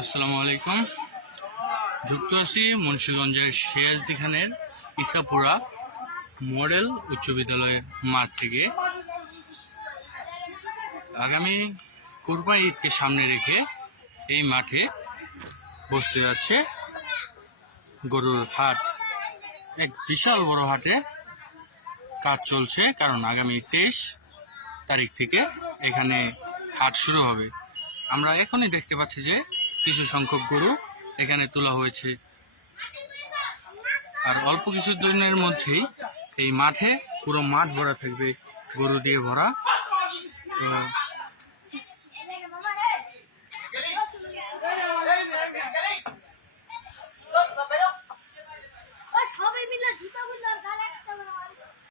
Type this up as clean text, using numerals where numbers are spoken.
আসসালামু আলাইকুম। যুক্ত আছি মুন্সিগঞ্জের সিরাজদি খানের ইসাপুরা মডেল উচ্চ বিদ্যালয়ের মাঠ থেকে। আগামী কুরবানি ঈদকে সামনে রেখে এই মাঠে বসতে যাচ্ছে গরুর হাট। এক বিশাল বড় হাটে কাজ চলছে, কারণ আগামী 23 তারিখ থেকে এখানে হাট শুরু হবে। আমরা এখনই দেখতে পাচ্ছি যে কিছু সংখ্যক গরু এখানে তোলা হয়েছে, আর অল্প কিছু দিনের মধ্যেই এই মাঠে পুরো মাঠ ভরা থাকবে, গরু দিয়ে ভরা। তো